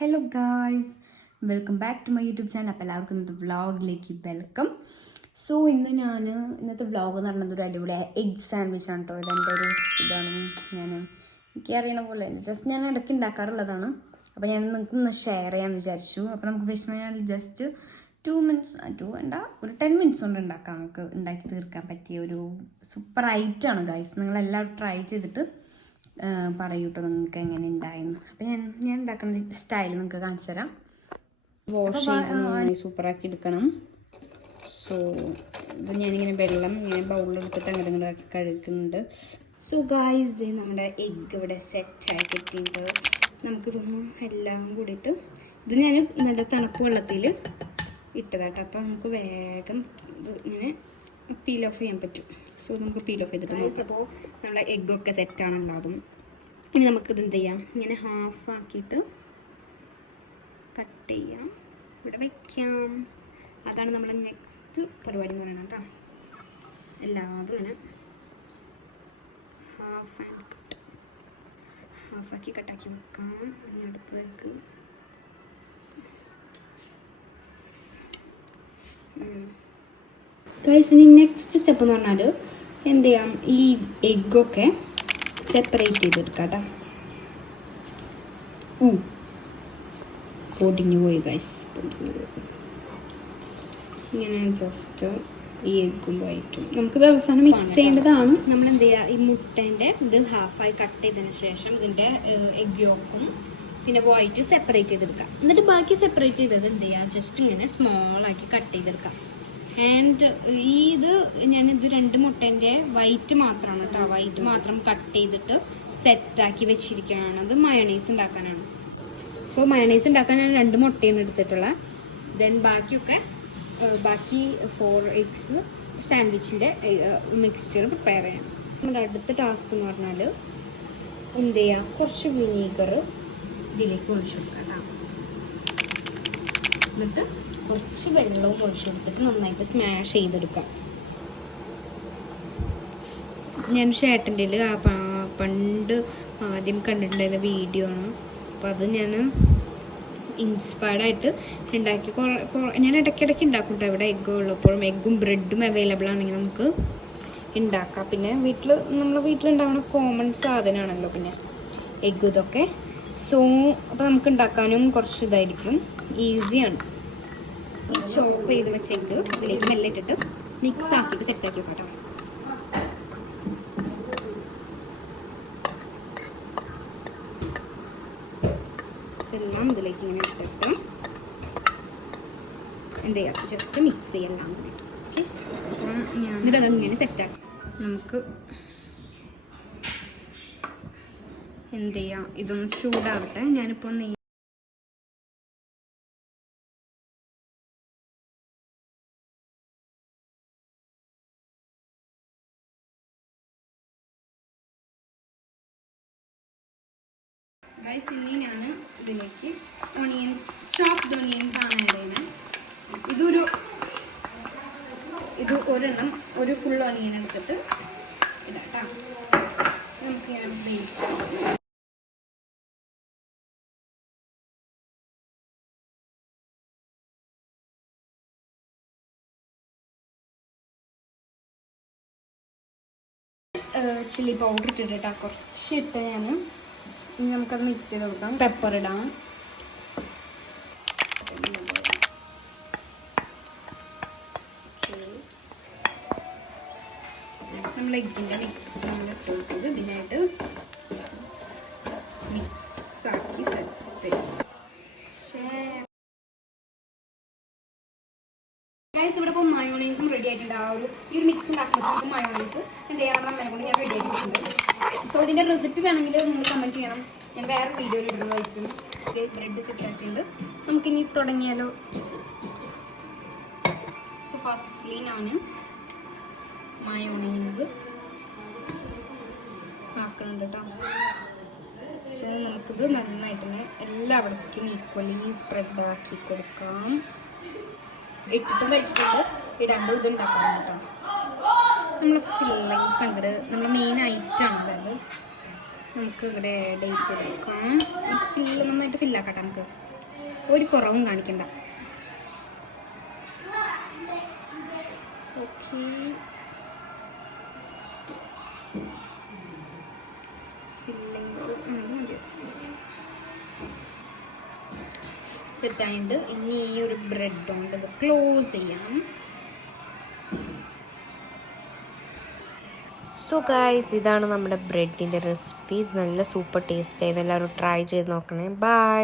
Hello guys, welcome back to my YouTube channel. അപ്പോൾ എല്ലാവർക്കും ഇന്നത്തെ വ്ളോഗിലേക്ക് വെൽക്കം. സോ ഇന്നത്തെ വ്ളോഗ് എന്ന് പറയുന്നത് ഒരു അടിപൊളി എഗ് സാൻഡ്വിച്ച് ആണ് കേട്ടോ. ഇതെൻ്റെ ഒരു ഇതാണ്. എനിക്കറിയണ പോലെ ജസ്റ്റ് ഞാൻ ഇടയ്ക്ക് ഉണ്ടാക്കാറുള്ളതാണ്. അപ്പോൾ ഞാൻ നിങ്ങൾക്കൊന്ന് ഷെയർ ചെയ്യാമെന്ന് വിചാരിച്ചു. അപ്പോൾ നമുക്ക് വിഷമം ജസ്റ്റ് 2 മിനിറ്റ്സ് ഒരു 10 മിനിറ്റ്സ് കൊണ്ട് നമുക്ക് ഉണ്ടാക്കി തീർക്കാൻ പറ്റിയ ഒരു സൂപ്പർ ഐറ്റമാണ് ഗായ്സ്. നിങ്ങളെല്ലാവരും ട്രൈ ചെയ്തിട്ട് പറയൂ കേട്ടോ നിങ്ങൾക്ക് എങ്ങനെ ഉണ്ടായിരുന്നു. അപ്പം ഞാൻ ഉണ്ടാക്കുന്ന സ്റ്റൈൽ നിങ്ങൾക്ക് കാണിച്ചു തരാം. വാഷ് ചെയ്ത് സൂപ്പറാക്കി എടുക്കണം. സോ ഇത് ഞാനിങ്ങനെ വെള്ളം ഇങ്ങനെ ബൗളിലെടുത്തിട്ട് അങ്ങനെ ഇങ്ങോട്ട് കഴുകുന്നുണ്ട്. സോ ഗായ്സ്, നമ്മുടെ എഗ്ഗ് ഇവിടെ സെറ്റായി കിട്ടിയിട്ട് നമുക്കിതൊന്ന് എല്ലാം കൂടിയിട്ട് ഇത് ഞാൻ നല്ല തണുപ്പ് വെള്ളത്തിൽ ഇട്ടതാട്ടോ. അപ്പം നമുക്ക് വേഗം ഇത് ഇങ്ങനെ പീൽ ഓഫ് ചെയ്യാൻ പറ്റും. സോ നമുക്ക് പീൽ ഓഫ് ചെയ്തിട്ട് നോക്കിയപ്പോൾ നമ്മുടെ എഗ്ഗൊക്കെ സെറ്റാണല്ലോ. അതും ഇനി നമുക്കിത് എന്ത് ചെയ്യാം, ഇങ്ങനെ ഹാഫ് ആക്കിയിട്ട് കട്ട് ചെയ്യാം, ഇവിടെ വയ്ക്കാം. അതാണ് നമ്മുടെ നെക്സ്റ്റ് പരിപാടി എന്ന് പറയുന്നത് കേട്ടോ. എല്ലാതും ഇങ്ങനെ ഹാഫാക്കി കട്ടാക്കി വെക്കാം. ഇനി അടുത്തേക്ക് ഗൈസ്, ഇനി നെക്സ്റ്റ് സ്റ്റെപ്പ് എന്ന് പറഞ്ഞാൽ എന്ത് ചെയ്യാം, ഈ എഗ്ഗൊക്കെ സെപ്പറേറ്റ് ചെയ്തെടുക്കാം കേട്ടോ. പൊടിഞ്ഞു പോയി ഗൈസ്, പൊടിഞ്ഞു പോയി. ഇങ്ങനെ ജസ്റ്റ് ഈ എഗ്ഗും വൈറ്റും നമുക്കിത് അവസാനം മിക്സ് ചെയ്യേണ്ടതാണ്. നമ്മൾ എന്ത് ചെയ്യുക, ഈ മുട്ടേൻ്റെ ഇത് ഹാഫായി കട്ട് ചെയ്തതിന് ശേഷം ഇതിൻ്റെ എഗ് യോക്കും പിന്നെ വൈറ്റ് സെപ്പറേറ്റ് ചെയ്തെടുക്കാം. എന്നിട്ട് ബാക്കി സെപ്പറേറ്റ് ചെയ്തത് എന്ത് ചെയ്യുക, ജസ്റ്റ് ഇങ്ങനെ സ്മോളാക്കി കട്ട് ചെയ്തെടുക്കാം. ആൻഡ് ഇത് ഞാനിത് 2 മുട്ടേൻ്റെ വൈറ്റ് മാത്രമാണ് കേട്ടോ. വൈറ്റ് മാത്രം കട്ട് ചെയ്തിട്ട് സെറ്റാക്കി വെച്ചിരിക്കുകയാണ്. അത് മയണൈസ് ഉണ്ടാക്കാനാണ്. സോ മയണൈസ് ഉണ്ടാക്കാൻ ഞാൻ 2 മുട്ടയാണ് എടുത്തിട്ടുള്ളത്. ദെൻ ബാക്കി 4 എഗ്സ് സാൻഡ്വിച്ചിൻ്റെ മിക്സ്ചർ പ്രിപ്പയർ ചെയ്യാം. നമ്മുടെ അടുത്ത ടാസ്ക് എന്ന് പറഞ്ഞാൽ എന്ത് ചെയ്യുക, കുറച്ച് വിനീഗർ ഇതിലേക്ക് ഒഴിച്ചു കൊടുക്കാം കേട്ടോ. എന്നിട്ട് കുറച്ച് വെള്ളവും ഒഴിച്ചു കൊടുത്തിട്ട് നന്നായിട്ട് സ്മാഷ് ചെയ്തെടുക്കാം. ഞാൻ ചേട്ടൻ്റെ പണ്ട് ആദ്യം കണ്ടിട്ടുണ്ടായിരുന്ന വീഡിയോ ആണ്. അപ്പോൾ അത് ഞാൻ ഇൻസ്പയർഡായിട്ട് ഉണ്ടാക്കി. ഞാൻ ഇടയ്ക്കിടയ്ക്ക് ഉണ്ടാക്കും കേട്ടോ. ഇവിടെ എഗ്ഗ് ഉള്ളപ്പോഴും എഗ്ഗും ബ്രെഡും അവൈലബിൾ ആണെങ്കിൽ നമുക്ക് ഉണ്ടാക്കാം. പിന്നെ നമ്മളെ വീട്ടിലുണ്ടാവുന്ന കോമൺ സാധനമാണല്ലോ പിന്നെ എഗ്ഗ് ഇതൊക്കെ. സോ അപ്പോൾ നമുക്ക് ഉണ്ടാക്കാനും കുറച്ച് ഇതായിരിക്കും, ഈസിയാണ്. ചോപ്പ് ചെയ്ത് വെച്ച എഗ്ഗ് ഇതിലേക്ക് മെല്ലെ ഇട്ടിട്ട് മിക്സ് ആക്കിയിട്ട് സെറ്റാക്കി വെക്കാം കേട്ടോ. ഇതെല്ലാം ഇതിലേക്ക് ഇങ്ങനെ ഇട്ടിട്ട് എന്ത് ചെയ്യാം, ജസ്റ്റ് മിക്സ് ചെയ്യാം കൂടിയിട്ട്. ഓക്കെ, അപ്പം എന്നിട്ട് അതങ്ങനെ സെറ്റാക്കി നമുക്ക് എന്ത് ചെയ്യാം, ഇതൊന്ന് ചൂടാവട്ടെ. ഞാനിപ്പോൾ ഗൈസ്, ഇനി ഞാൻ ഇതിലേക്ക് ചോപ്ഡ് ഓണിയൻസ് ആണ് ആഡ് ചെയ്യുന്നത്. ഇത് ഒരെണ്ണം ഒരു ഫുൾ ഓണിയൻ എടുത്തിട്ട് ഇതാട്ടോ. നമുക്കിങ്ങനെ ബേക്ക് ചില്ലി പൗഡർ ഇട്ടിട്ടാ കുറച്ചിട്ട് ഞാൻ. ഇനി നമുക്കത് മിക്സ് ചെയ്ത് കൊടുക്കാം. പെപ്പർ ഇടാം. നമ്മൾ എഗ്ഗിൻ്റെ മിക്സ് നമ്മൾ ഇട്ട് കൊടുത്തത് ഇതിനായിട്ട് മിക്സാക്കി സെറ്റ് ചെയ്യും. ഇവിടെ ഇപ്പോൾ മയോണൈസും റെഡി ആയിട്ടുണ്ട്. ഈ ഒരു മിക്സ് ഉണ്ടാക്കുമ്പോൾ മയോണൈസ് എന്ത് ചെയ്യാം, നമ്മുടെ അമ്മേനെ കൊണ്ട് ഞാൻ റെഡി ആക്കിയിട്ടുണ്ട്. സോ ഇതിൻ്റെ റെസിപ്പി വേണമെങ്കിൽ നിങ്ങൾ കമൻറ്റ് ചെയ്യണം. ഞാൻ വേറെ വീഡിയോയിൽ ഇടുന്നതായിരിക്കും. ബ്രെഡ് സെറ്റ് ആക്കിയിട്ടുണ്ട്. നമുക്കിനി തുടങ്ങിയാലോ. സോ ഫസ്റ്റ്ലി ഞാൻ മയോണൈസ് ആക്കുന്നുണ്ട് കേട്ടോ. സോ നമുക്കിത് നന്നായിട്ട് തന്നെ എല്ലായിടത്തേക്കും ഈക്വലി സ്പ്രെഡ് ആക്കി കൊടുക്കാം. ഇട്ടിട്ടും കഴിച്ചിട്ടുണ്ട്, ഇടാണ്ടും ഇത് ഉണ്ടാക്കണം കേട്ടോ. നമ്മളെ ഫില്ലിങ്സ് അങ്ങോട്ട് നമ്മളെ മെയിൻ ഐറ്റമാണല്ലോ അത്. നമുക്ക് ഇവിടെ ആഡ് ചെയ്ത് കൊടുക്കാം. നന്നായിട്ട് ഫില്ലാക്കട്ടെ നമുക്ക്. ഒരു കുറവും കാണിക്കണ്ട. ഓക്കെ, ഫില്ലിങ്സ് അത് മതിയോ? സെറ്റായിട്ട് ഇനി ഈ ഒരു ബ്രെഡ് കൊണ്ട് ഇത് ക്ലോസ് ചെയ്യണം. സോ ഗൈസ്, ഇതാണ് നമ്മുടെ ബ്രെഡിൻ്റെ റെസിപ്പി. ഇത് നല്ല സൂപ്പർ ടേസ്റ്റ് ആയത്. എല്ലാവരും ട്രൈ ചെയ്ത് നോക്കണേ. ബൈ.